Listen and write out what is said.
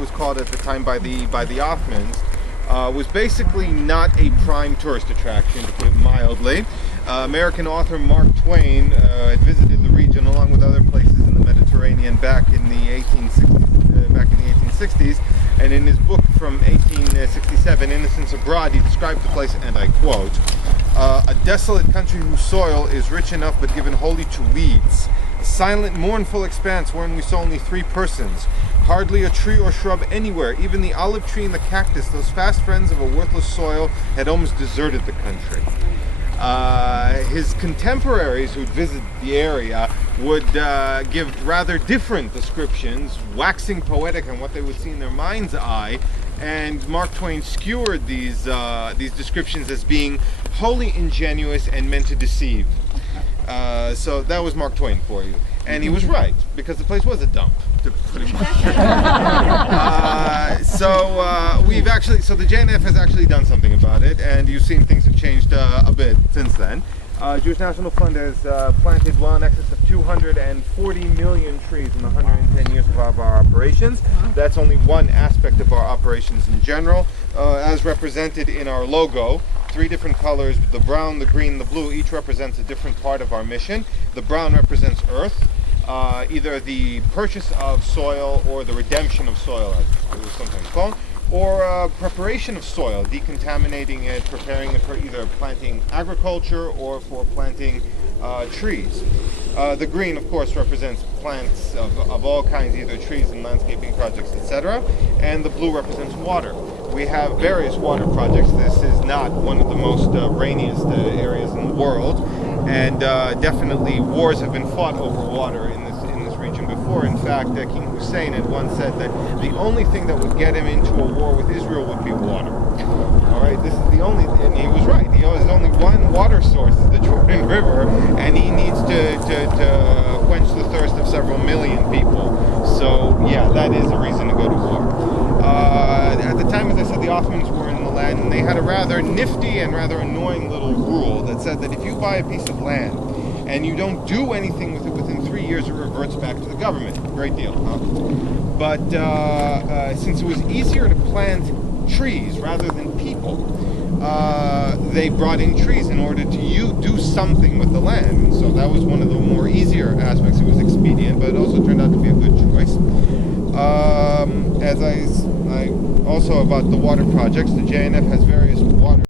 was called at the time by the Ottomans, was basically not a prime tourist attraction, to put it mildly. American author Mark Twain had visited the region along with other places in the Mediterranean back in the 1860s, and in his book from 1867, Innocents Abroad, he described the place, and I quote, "A desolate country whose soil is rich enough but given wholly to weeds. A silent, mournful expanse wherein we saw only 3 persons. Hardly a tree or shrub anywhere. Even the olive tree and the cactus, those fast friends of a worthless soil, had almost deserted the country." His contemporaries who'd visit the area would give rather different descriptions, waxing poetic on what they would see in their mind's eye, and Mark Twain skewered these descriptions as being wholly ingenuous and meant to deceive. So that was Mark Twain for you. And he was right, because the place was a dump, to put it mildly. So the JNF has actually done something about it, and you've seen things have changed a bit since then. Jewish National Fund has planted well in excess of 240 million trees in the 110 years of our operations. That's only one aspect of our operations in general. As represented in our logo, 3 different colors, the brown, the green, the blue, each represents a different part of our mission. The brown represents earth, either the purchase of soil or the redemption of soil, as it was sometimes called, or preparation of soil, decontaminating it, preparing it for either planting agriculture or for planting trees. The green, of course, represents plants of all kinds, either trees and landscaping projects, etc. And the blue represents water. We have various water projects. This is not one of the most rainiest areas in the world, and definitely wars have been fought over water in this region before. In fact, King Hussein had once said that the only thing that would get him into a war with Israel would be water. All right, this is the only, and he was right. There's only one water source, is the Jordan River, and he needs to quench the thirst of several million people. So yeah, that is a reason to go to war. At the time, as I said, the Ottomans were in the land, and they had a rather nifty and rather annoying little rule that said that if you buy a piece of land and you don't do anything with it within 3 years, it reverts back to the government. Great deal, huh? But since it was easier to plant trees rather than people, they brought in trees in order to do something with the land. And so that was one of the more easier aspects. It was expedient, but it also turned out to be a good choice. As I also about the water projects, the JNF has various water